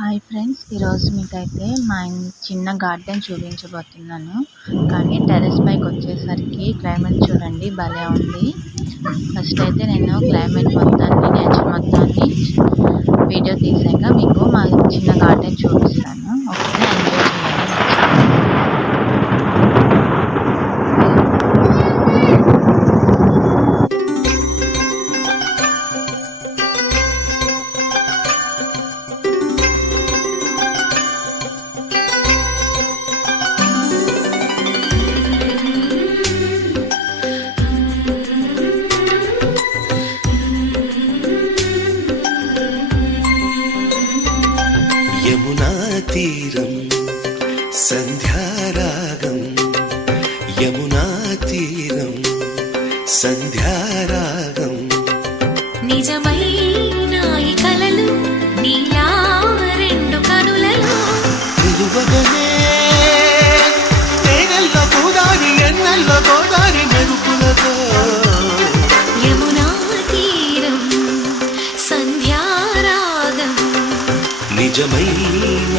Hi friends, ఈరోజు మీకైతే మా చిన్న గార్డెన్ చూపించబోతున్నాను. కానీ టెర్రస్ పైకి వచ్చేసరికి క్లైమేట్ చూడండి భలే ఉంది. ఫస్ట్ అయితే నేను క్లైమేట్ మొత్తాన్ని, నేచర్ మొత్తాన్ని వీడియో తీసాక మీకు మా చిన్న గార్డెన్ చూపిస్తాను. ఓకే, ఎంజాయ్ చేయండి. యమునా తీరం సంధ్యారాగం, యమునా తీరం సంధ్యారాగం. నిజమైన ఈ కలలు నీలా రెండు కనులలో నిలువగనే తేనెల్లో గోదారి, ఎన్నెల్లో గోదారి మెరుపులతో. యమునా తీరం సంధ్యారాగం. నిజమైన